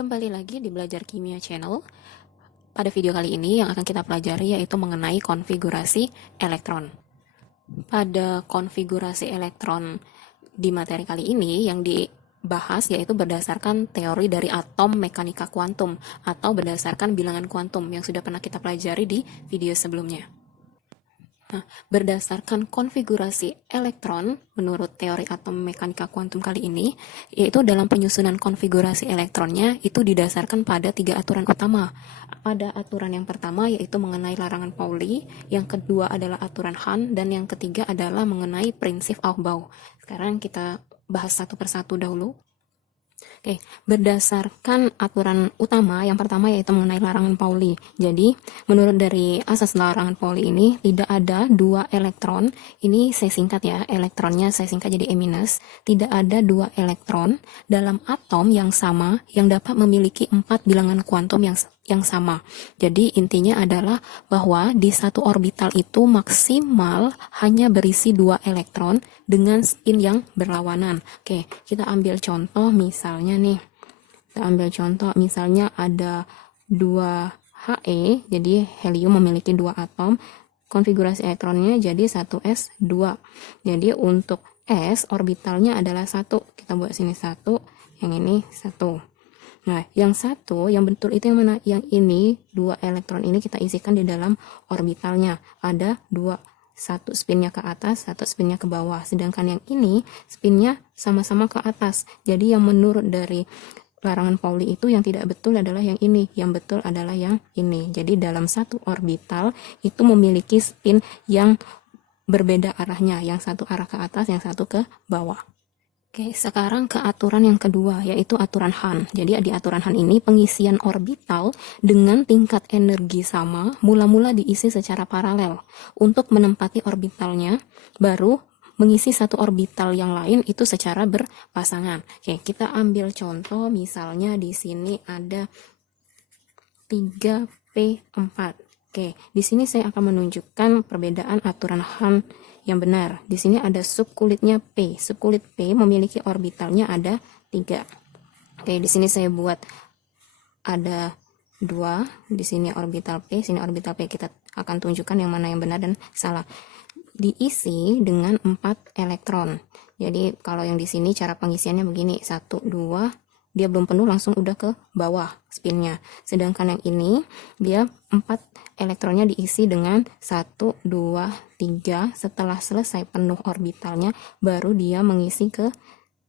Kembali lagi di Belajar Kimia Channel. Pada video kali ini yang akan kita pelajari yaitu mengenai konfigurasi elektron. Pada konfigurasi elektron di materi kali ini yang dibahas yaitu berdasarkan teori dari atom mekanika kuantum atau berdasarkan bilangan kuantum yang sudah pernah kita pelajari di video sebelumnya. Nah, berdasarkan konfigurasi elektron menurut teori atom mekanika kuantum kali ini, yaitu dalam penyusunan konfigurasi elektronnya itu didasarkan pada 3 aturan utama. Pada aturan yang pertama yaitu mengenai larangan Pauli, yang kedua adalah aturan Hahn, dan yang ketiga adalah mengenai prinsip Aufbau. Sekarang kita bahas satu persatu dahulu. Oke, berdasarkan aturan utama, yang pertama yaitu mengenai larangan Pauli. Jadi, menurut dari asas larangan Pauli ini, tidak ada 2 elektron, ini saya singkat ya, elektronnya saya singkat jadi E-, tidak ada 2 elektron dalam atom yang sama yang dapat memiliki 4 bilangan kuantum yang sama. Jadi intinya adalah bahwa di satu orbital itu maksimal hanya berisi 2 elektron dengan spin yang berlawanan. Oke, kita ambil contoh misalnya nih. Kita ambil contoh misalnya ada 2 He, jadi helium memiliki 2 atom. Konfigurasi elektronnya jadi 1s2. Jadi untuk s orbitalnya adalah 1. Kita buat sini 1, yang ini 1. Nah, yang satu, yang betul itu yang mana? Yang ini, 2 elektron ini kita isikan di dalam orbitalnya. Ada 2, satu spinnya ke atas, satu spinnya ke bawah. Sedangkan yang ini, spinnya sama-sama ke atas. Jadi yang menurut dari larangan Pauli itu yang tidak betul adalah yang ini. Yang betul adalah yang ini. Jadi dalam satu orbital itu memiliki spin yang berbeda arahnya. Yang satu arah ke atas, yang satu ke bawah. Oke, sekarang ke aturan yang kedua, yaitu aturan Hahn. Jadi di aturan Hahn ini pengisian orbital dengan tingkat energi sama mula-mula diisi secara paralel. Untuk menempati orbitalnya, baru mengisi satu orbital yang lain itu secara berpasangan. Oke, kita ambil contoh, misalnya di sini ada 3p4. Oke, di sini saya akan menunjukkan perbedaan aturan Hahn yang benar. Di sini ada subkulitnya P. Subkulit P memiliki orbitalnya ada 3. Oke, di sini saya buat ada 2. Di sini orbital P, sini orbital P. Kita akan tunjukkan yang mana yang benar dan salah. Diisi dengan 4 elektron. Jadi kalau yang di sini cara pengisiannya begini, 1, 2, dia belum penuh langsung udah ke bawah spinnya. Sedangkan yang ini dia 4 elektronnya diisi dengan 1, 2, 3. Setelah selesai penuh orbitalnya baru dia mengisi ke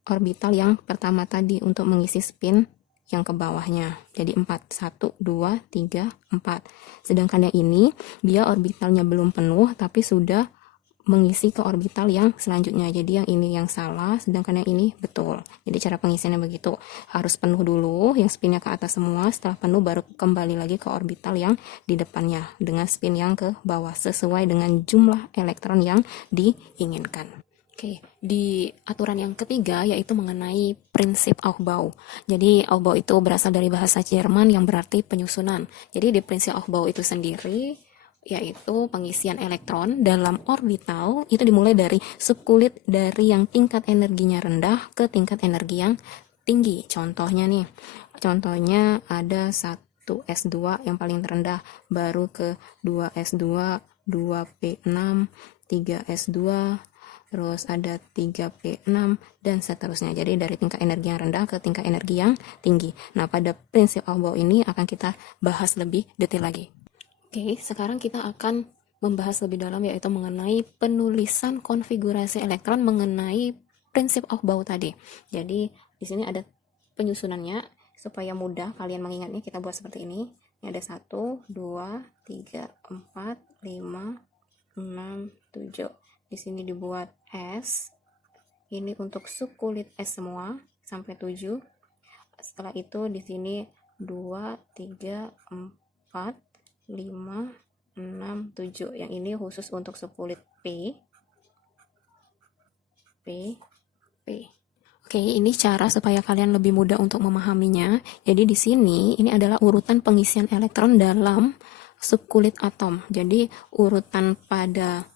orbital yang pertama tadi untuk mengisi spin yang ke bawahnya. Jadi 4, 1, 2, 3, 4. Sedangkan yang ini dia orbitalnya belum penuh tapi sudah mengisi ke orbital yang selanjutnya. Jadi yang ini yang salah, sedangkan yang ini betul. Jadi cara pengisiannya begitu. Harus penuh dulu, yang spinnya ke atas semua. Setelah penuh baru kembali lagi ke orbital yang di depannya dengan spin yang ke bawah sesuai dengan jumlah elektron yang diinginkan. Oke, di aturan yang ketiga yaitu mengenai prinsip Aufbau. Jadi Aufbau itu berasal dari bahasa Jerman yang berarti penyusunan. Jadi di prinsip Aufbau itu sendiri yaitu pengisian elektron dalam orbital itu dimulai dari subkulit dari yang tingkat energinya rendah ke tingkat energi yang tinggi. Contohnya nih, contohnya ada 1s2 yang paling terendah, baru ke 2s2, 2p6, 3s2, terus ada 3p6 dan seterusnya. Jadi dari tingkat energi yang rendah ke tingkat energi yang tinggi. Nah, pada prinsip Aufbau ini akan kita bahas lebih detail lagi. Oke, sekarang kita akan membahas lebih dalam yaitu mengenai penulisan konfigurasi elektron mengenai prinsip Aufbau tadi. Jadi di sini ada penyusunannya supaya mudah kalian mengingatnya. Kita buat seperti ini. Ini ada 1, 2, 3, 4, 5, 6, 7. Di sini dibuat S. Ini untuk subkulit S semua sampai 7. Setelah itu di sini 2, 3, 4, 5, 6, 7. Yang ini khusus untuk subkulit P. Oke, ini cara supaya kalian lebih mudah untuk memahaminya. Jadi di sini ini adalah urutan pengisian elektron dalam subkulit atom. Jadi urutan pada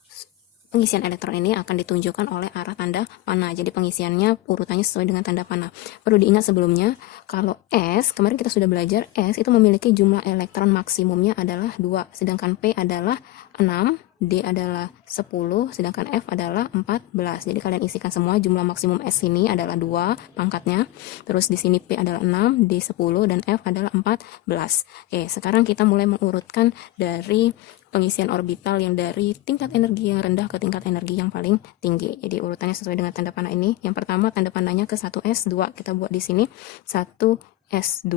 pengisian elektron ini akan ditunjukkan oleh arah tanda panah. Jadi pengisiannya urutannya sesuai dengan tanda panah. Perlu diingat sebelumnya, kalau S, kemarin kita sudah belajar, S itu memiliki jumlah elektron maksimumnya adalah 2, sedangkan P adalah 6, D adalah 10, sedangkan F adalah 14. Jadi kalian isikan semua jumlah maksimum S ini adalah 2 pangkatnya. Terus di sini P adalah 6, D 10, dan F adalah 14. Oke, sekarang kita mulai mengurutkan dari pengisian orbital yang dari tingkat energi yang rendah ke tingkat energi yang paling tinggi. Jadi urutannya sesuai dengan tanda panah ini. Yang pertama tanda panahnya ke 1s2. Kita buat di sini 1s2.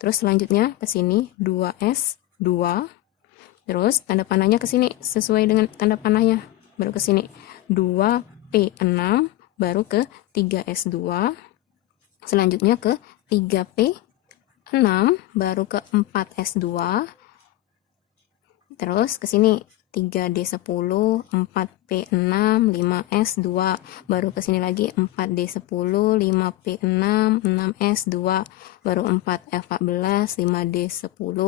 Terus selanjutnya ke sini 2s2. Terus tanda panahnya ke sini sesuai dengan tanda panahnya. Baru ke sini 2p6, baru ke 3s2. Selanjutnya ke 3p6, baru ke 4s2. Terus ke sini 3D10, 4P6, 5S2, baru ke sini lagi 4D10, 5P6, 6S2, baru 4F14, 5D10,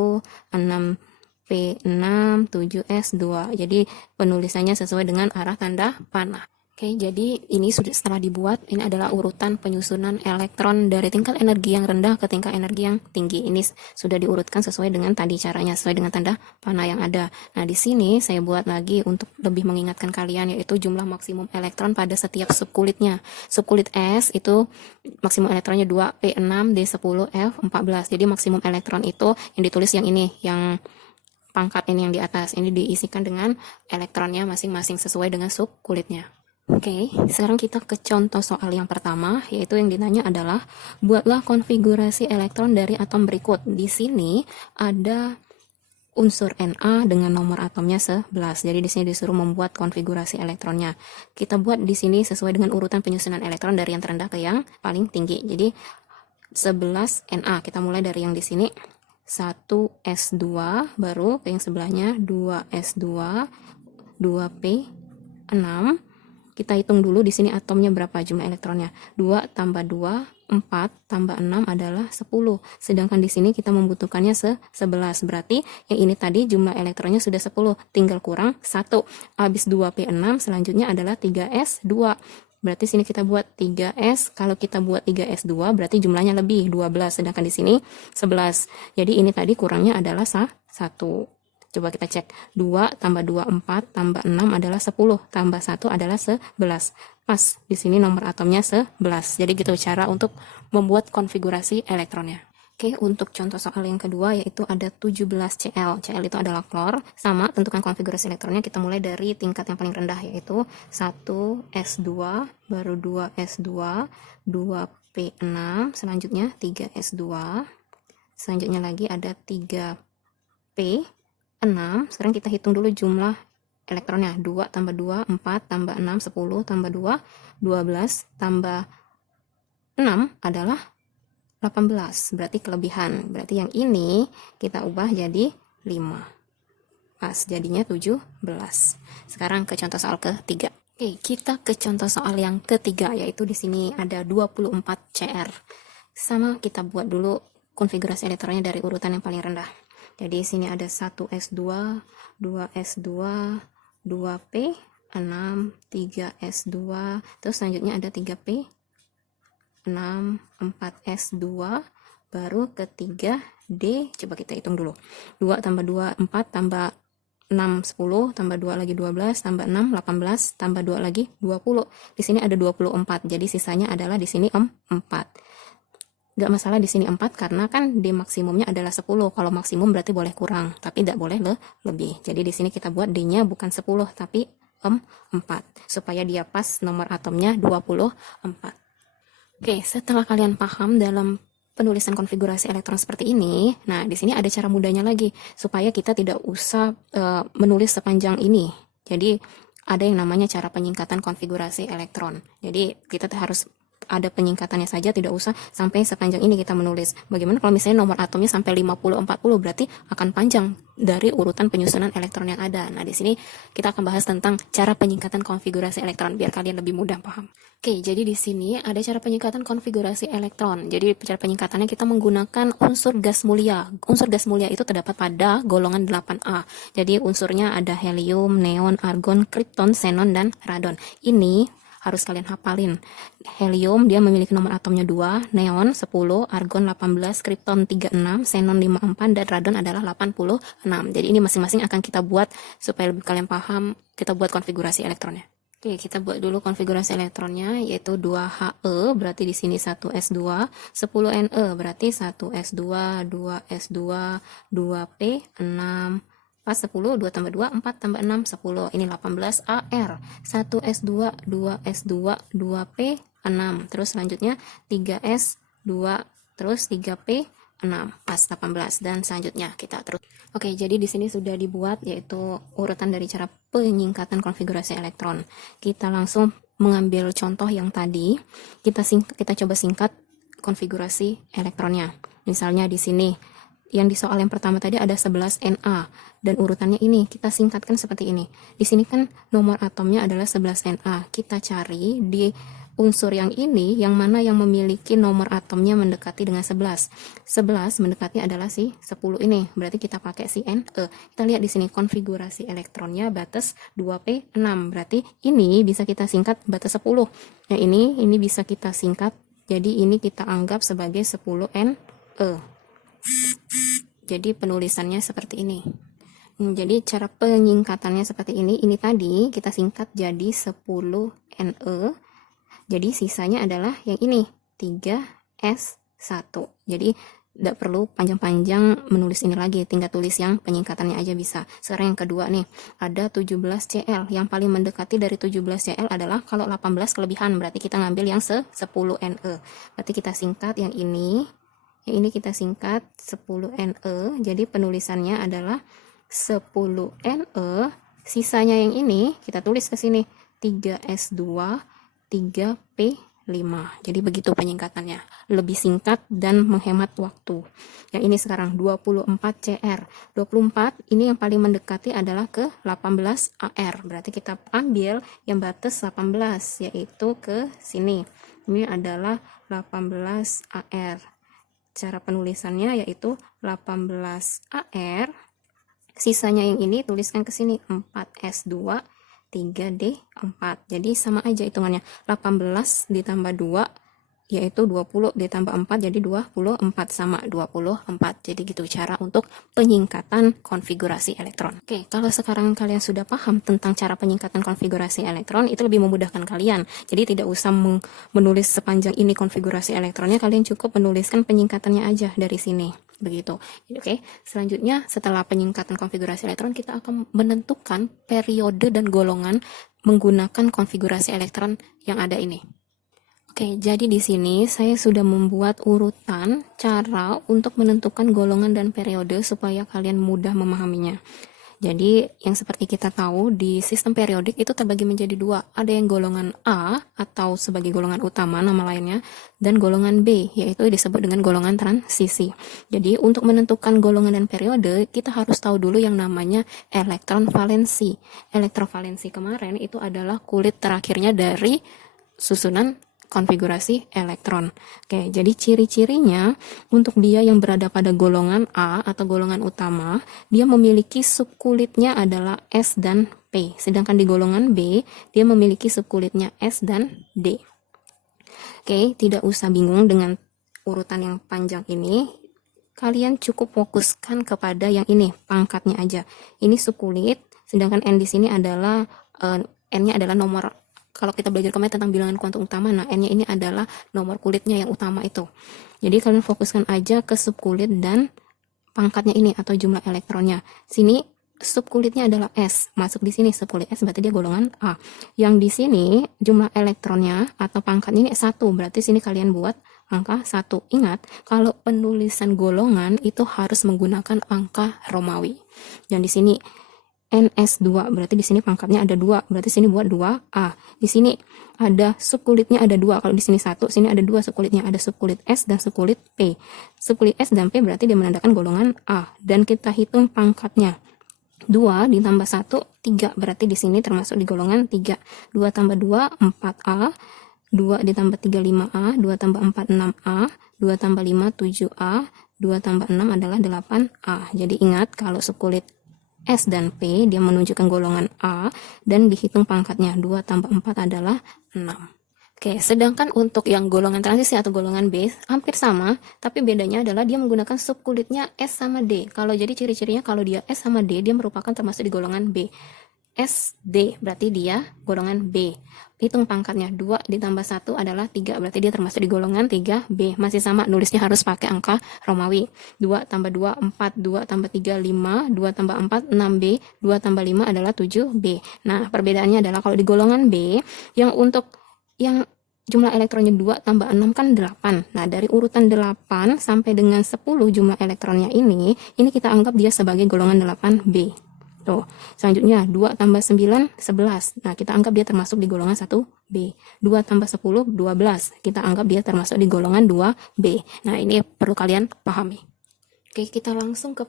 6P6, 7S2. Jadi penulisannya sesuai dengan arah tanda panah. Oke, jadi ini sudah setelah dibuat, ini adalah urutan penyusunan elektron dari tingkat energi yang rendah ke tingkat energi yang tinggi. Ini sudah diurutkan sesuai dengan tadi caranya, sesuai dengan tanda panah yang ada. Nah, di sini saya buat lagi untuk lebih mengingatkan kalian, yaitu jumlah maksimum elektron pada setiap subkulitnya. Subkulit S itu maksimum elektronnya 2, P6, D10, F14. Jadi maksimum elektron itu yang ditulis yang ini, yang pangkat ini yang di atas. Ini diisikan dengan elektronnya masing-masing sesuai dengan subkulitnya. Oke, sekarang kita ke contoh soal yang pertama, yaitu yang ditanya adalah buatlah konfigurasi elektron dari atom berikut. Di sini ada unsur Na dengan nomor atomnya 11. Jadi di sini disuruh membuat konfigurasi elektronnya. Kita buat di sini sesuai dengan urutan penyusunan elektron dari yang terendah ke yang paling tinggi. Jadi 11 Na. Kita mulai dari yang di sini 1s2, baru ke yang sebelahnya 2s2, 2p6. Kita hitung dulu di sini atomnya berapa jumlah elektronnya. 2 tambah 2, 4 tambah 6 adalah 10. Sedangkan di sini kita membutuhkannya 11. Berarti yang ini tadi jumlah elektronnya sudah 10. Tinggal kurang 1. Habis 2P6 selanjutnya adalah 3S2. Berarti sini kita buat 3S. Kalau kita buat 3S2 berarti jumlahnya lebih 12. Sedangkan di sini 11. Jadi ini tadi kurangnya adalah 1. Coba kita cek, 2 tambah 2, 4, tambah 6 adalah 10, tambah 1 adalah 11. Pas, di sini nomor atomnya 11. Jadi gitu cara untuk membuat konfigurasi elektronnya. Oke, untuk contoh soal yang kedua yaitu ada 17Cl. Cl itu adalah klor. Sama, tentukan konfigurasi elektronnya. Kita mulai dari tingkat yang paling rendah yaitu 1S2, baru 2S2, 2P6, selanjutnya 3S2. Selanjutnya lagi ada 3P6. Sekarang kita hitung dulu jumlah elektronnya. 2 tambah 2, 4 tambah 6, 10 tambah 2, 12 tambah 6 adalah 18. Berarti kelebihan. Berarti yang ini kita ubah jadi 5. Pas, jadinya 17. Sekarang ke contoh soal ketiga. Oke, kita ke contoh soal yang ketiga, yaitu di sini ada 24 Cr. Sama, kita buat dulu konfigurasi elektronnya dari urutan yang paling rendah. Jadi sini ada 1S2, 2S2, 2P6, 3S2, terus selanjutnya ada 3P6, 4S2, baru ke 3D. Coba kita hitung dulu. 2 tambah 2, 4 tambah 6, 10, tambah 2 lagi 12, tambah 6, 18, tambah 2 lagi 20. Di sini ada 24, jadi sisanya adalah di sini 4. Gak masalah di sini 4 karena kan D maksimumnya adalah 10. Kalau maksimum berarti boleh kurang, tapi tidak boleh lebih. Jadi di sini kita buat D-nya bukan 10 tapi 4 supaya dia pas nomor atomnya 24. Oke, setelah kalian paham dalam penulisan konfigurasi elektron seperti ini, nah di sini ada cara mudahnya lagi supaya kita tidak usah menulis sepanjang ini. Jadi ada yang namanya cara penyingkatan konfigurasi elektron. Jadi kita harus ada penyingkatannya saja, tidak usah sampai sepanjang ini kita menulis. Bagaimana kalau misalnya nomor atomnya sampai 50-40, berarti akan panjang dari urutan penyusunan elektron yang ada. Nah, di sini kita akan bahas tentang cara penyingkatan konfigurasi elektron biar kalian lebih mudah paham. Oke, jadi di sini ada cara penyingkatan konfigurasi elektron. Jadi cara penyingkatannya kita menggunakan unsur gas mulia. Unsur gas mulia itu terdapat pada golongan 8A. Jadi unsurnya ada helium, neon, argon, krypton, xenon, dan radon. Ini harus kalian hafalin. Helium dia memiliki nomor atomnya 2, neon 10, argon 18, krypton 36, xenon 54, dan radon adalah 86. Jadi ini masing-masing akan kita buat supaya lebih kalian paham, kita buat konfigurasi elektronnya. Oke, kita buat dulu konfigurasi elektronnya, yaitu 2He berarti di sini 1s2, 10Ne berarti 1s2, 2s2, 2p, 6, pas 10, 2 tambah 2, 4 tambah 6, 10. Ini 18Ar, 1s2, 2s2, 2p, 6. Terus selanjutnya 3s2, terus 3p, 6, pas 18, dan selanjutnya kita terus. Oke, jadi di sini sudah dibuat yaitu urutan dari cara penyingkatan konfigurasi elektron. Kita langsung mengambil contoh yang tadi, kita coba singkat konfigurasi elektronnya. Misalnya di sini yang di soal yang pertama tadi ada 11Na dan urutannya ini kita singkatkan seperti ini. Di sini kan nomor atomnya adalah 11Na. Kita cari di unsur yang ini yang mana yang memiliki nomor atomnya mendekati dengan 11. 11 mendekati adalah si 10 ini. Berarti kita pakai si Ne. Kita lihat di sini konfigurasi elektronnya batas 2p6. Berarti ini bisa kita singkat batas 10. Yang ini bisa kita singkat. Jadi ini kita anggap sebagai 10Ne. Jadi penulisannya seperti ini. Jadi cara penyingkatannya seperti ini. Ini tadi kita singkat jadi 10Ne. Jadi sisanya adalah yang ini 3s1. Jadi tidak perlu panjang-panjang menulis ini lagi, tinggal tulis yang penyingkatannya aja bisa. Sekarang yang kedua nih, ada 17Cl. Yang paling mendekati dari 17Cl adalah kalau 18 kelebihan, berarti kita ngambil yang 10Ne. Berarti kita singkat yang ini kita singkat 10Ne. Jadi penulisannya adalah 10Ne. Sisanya yang ini kita tulis ke sini 3s2, 3p5. Jadi begitu penyingkatannya. Lebih singkat dan menghemat waktu. Yang ini sekarang 24Cr. 24 ini yang paling mendekati adalah ke 18Ar. Berarti kita ambil yang batas 18 yaitu ke sini. Ini adalah 18Ar. Cara penulisannya yaitu 18Ar. Sisanya yang ini tuliskan ke sini 4s2, 3d4. Jadi sama aja hitungannya. 18 ditambah 2 yaitu 20 ditambah 4 jadi 24 sama 24. Jadi gitu cara untuk penyingkatan konfigurasi elektron. Oke, kalau sekarang kalian sudah paham tentang cara penyingkatan konfigurasi elektron, itu lebih memudahkan kalian. Jadi tidak usah menulis sepanjang ini konfigurasi elektronnya, kalian cukup menuliskan penyingkatannya aja dari sini. Begitu. Oke, selanjutnya setelah penyingkatan konfigurasi elektron kita akan menentukan periode dan golongan menggunakan konfigurasi elektron yang ada ini. Oke, jadi di sini saya sudah membuat urutan cara untuk menentukan golongan dan periode supaya kalian mudah memahaminya. Jadi yang seperti kita tahu di sistem periodik itu terbagi menjadi dua. Ada yang golongan A atau sebagai golongan utama nama lainnya, dan golongan B yaitu disebut dengan golongan transisi. Jadi untuk menentukan golongan dan periode kita harus tahu dulu yang namanya elektron valensi. Elektrovalensi kemarin itu adalah kulit terakhirnya dari susunan konfigurasi elektron. Oke, jadi ciri-cirinya untuk dia yang berada pada golongan A atau golongan utama, dia memiliki subkulitnya adalah S dan P. Sedangkan di golongan B, dia memiliki subkulitnya S dan D. Oke, tidak usah bingung dengan urutan yang panjang ini. Kalian cukup fokuskan kepada yang ini, pangkatnya aja. Ini subkulit, sedangkan N di sini adalah N-nya adalah nomor. Kalau kita belajar kemarin tentang bilangan kuantum utama, nah N-nya ini adalah nomor kulitnya yang utama itu. Jadi kalian fokuskan aja ke subkulit dan pangkatnya ini atau jumlah elektronnya. Sini subkulitnya adalah S, masuk di sini subkulit S berarti dia golongan A. Yang di sini jumlah elektronnya atau pangkatnya ini 1, berarti sini kalian buat angka 1. Ingat, kalau penulisan golongan itu harus menggunakan angka Romawi. Dan di sini NS2, berarti di sini pangkatnya ada 2, berarti sini buat 2A. Di sini ada subkulitnya ada 2, kalau di sini 1, sini ada 2 subkulitnya, ada subkulit S dan subkulit P. Subkulit S dan P berarti dia menandakan golongan A, dan kita hitung pangkatnya. 2 ditambah 1, 3, berarti di sini termasuk di golongan 3. 2 tambah 2, 4A, 2 ditambah 3, 5A, 2 tambah 4, 6A, 2 tambah 5, 7A, 2 tambah 6 adalah 8A. Jadi ingat, kalau subkulit S dan P dia menunjukkan golongan A dan dihitung pangkatnya. 2 tambah 4 adalah 6. Oke, sedangkan untuk yang golongan transisi atau golongan B hampir sama, tapi bedanya adalah dia menggunakan subkulitnya S sama D. Kalau jadi ciri-cirinya kalau dia S sama D, dia merupakan termasuk di golongan B. SD berarti dia golongan B. Hitung pangkatnya, 2 ditambah 1 adalah 3, berarti dia termasuk di golongan 3B. Masih sama, nulisnya harus pakai angka Romawi. 2 tambah 2, 4, 2 tambah 3, 5, 2 tambah 4, 6B, 2 tambah 5 adalah 7B. Nah, perbedaannya adalah kalau di golongan B, yang untuk yang jumlah elektronnya 2 tambah 6 kan 8. Nah, dari urutan 8 sampai dengan 10 jumlah elektronnya ini kita anggap dia sebagai golongan 8B. Tuh, selanjutnya 2 tambah 9, 11. Nah, kita anggap dia termasuk di golongan 1B. 2 tambah 10, 12. Kita anggap dia termasuk di golongan 2B. Nah, ini perlu kalian pahami. Oke, kita langsung ke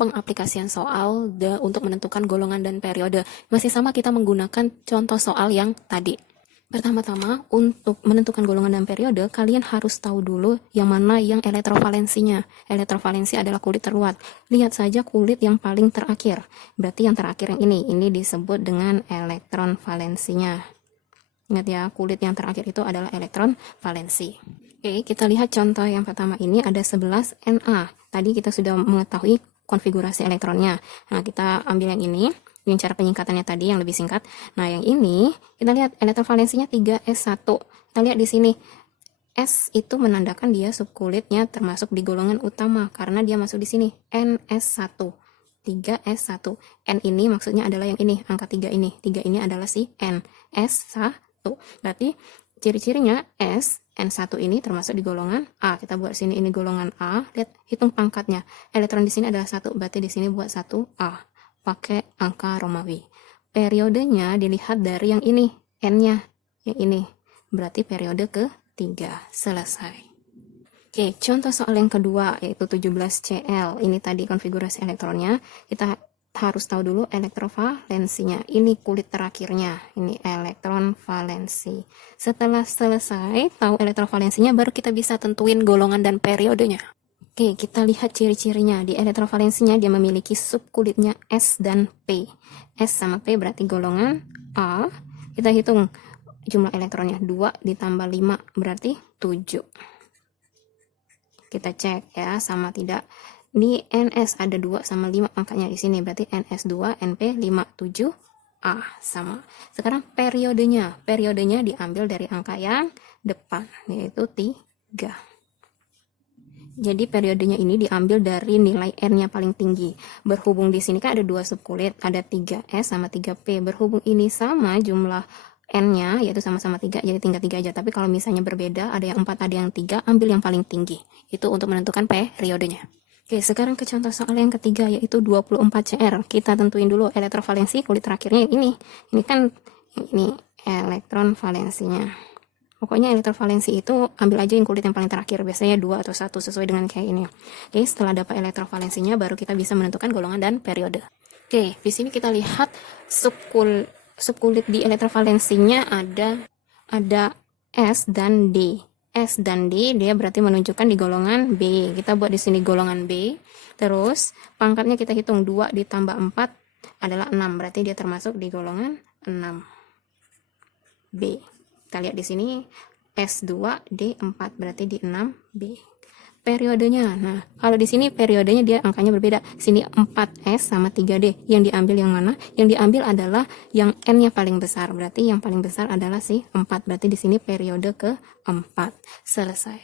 pengaplikasian soal untuk menentukan golongan dan periode. Masih sama, kita menggunakan contoh soal yang tadi. Pertama-tama, untuk menentukan golongan dan periode, kalian harus tahu dulu yang mana yang elektrovalensinya. Elektrovalensi adalah kulit terluar. Lihat saja kulit yang paling terakhir. Berarti yang terakhir yang ini disebut dengan elektron valensinya. Ingat ya, kulit yang terakhir itu adalah elektron valensi. Oke, kita lihat contoh yang pertama ini ada 11 Na. Tadi kita sudah mengetahui konfigurasi elektronnya. Nah, kita ambil yang ini cara penyingkatannya tadi yang lebih singkat. Nah, yang ini kita lihat elektrovalensinya 3S1. Kita lihat di sini S itu menandakan dia subkulitnya termasuk di golongan utama karena dia masuk di sini NS1. 3S1. N ini maksudnya adalah yang ini, angka 3 ini. 3 ini adalah si N. S1. Berarti ciri-cirinya S N1 ini termasuk di golongan A. Kita buat sini ini golongan A. Lihat, hitung pangkatnya. Elektron di sini adalah 1, berarti di sini buat 1A. Pakai angka Romawi. Periodenya dilihat dari yang ini, N-nya, yang ini. Berarti periode ke-3. Selesai. Oke, contoh soal yang kedua yaitu 17Cl. Ini tadi konfigurasi elektronnya. Kita harus tahu dulu elektrovalensinya. Ini kulit terakhirnya. Ini elektron valensi. Setelah selesai tahu elektrovalensinya, baru kita bisa tentuin golongan dan periodenya. Oke, kita lihat ciri-cirinya. Di elektrovalensinya dia memiliki subkulitnya S dan P. S sama P berarti golongan A. Kita hitung jumlah elektronnya. 2 ditambah 5 berarti 7. Kita cek ya, sama tidak. Di NS ada 2 sama 5 angkanya di sini. Berarti NS2, NP 5, 7, A sama. Sekarang periodenya. Periodenya diambil dari angka yang depan, yaitu 3. Jadi periodenya ini diambil dari nilai N-nya paling tinggi. Berhubung di sini kan ada 2 subkulit, ada 3S sama 3P. Berhubung ini sama jumlah N-nya, yaitu sama-sama 3, jadi tinggal 3 aja. Tapi kalau misalnya berbeda, ada yang 4, ada yang 3, ambil yang paling tinggi. Itu untuk menentukan periodenya. Oke, sekarang ke contoh soal yang ketiga, yaitu 24Cr. Kita tentuin dulu elektrovalensi kulit terakhirnya ini. Ini kan ini elektron valensinya. Pokoknya elektrovalensi itu ambil aja yang kulit yang paling terakhir, biasanya 2 atau 1 sesuai dengan kayak ini. Oke, setelah dapat elektrovalensinya baru kita bisa menentukan golongan dan periode. Oke, di sini kita lihat subkulit di elektrovalensinya ada S dan D. S dan D dia berarti menunjukkan di golongan B. Kita buat di sini golongan B. Terus pangkatnya kita hitung 2 ditambah 4 adalah 6, berarti dia termasuk di golongan 6B. Kita lihat di sini S2 D4 berarti di 6B. Periodenya. Nah, kalau di sini periodenya dia angkanya berbeda. Sini 4S sama 3D. Yang diambil yang mana? Yang diambil adalah yang N-nya paling besar. Berarti yang paling besar adalah si 4. Berarti di sini periode ke-4. Selesai.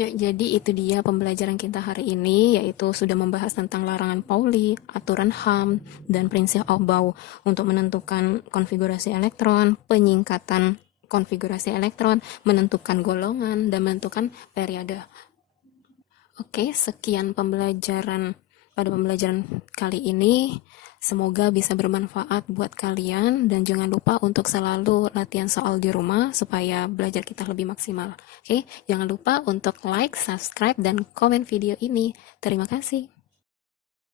Ya, jadi itu dia pembelajaran kita hari ini, yaitu sudah membahas tentang larangan Pauli, aturan Ham, dan prinsip Aufbau untuk menentukan konfigurasi elektron, penyingkatan konfigurasi elektron, menentukan golongan, dan menentukan periode. Oke, sekian pembelajaran pada pembelajaran kali ini. Semoga bisa bermanfaat buat kalian, dan jangan lupa untuk selalu latihan soal di rumah supaya belajar kita lebih maksimal. Oke, jangan lupa untuk like, subscribe, dan komen video ini. Terima kasih.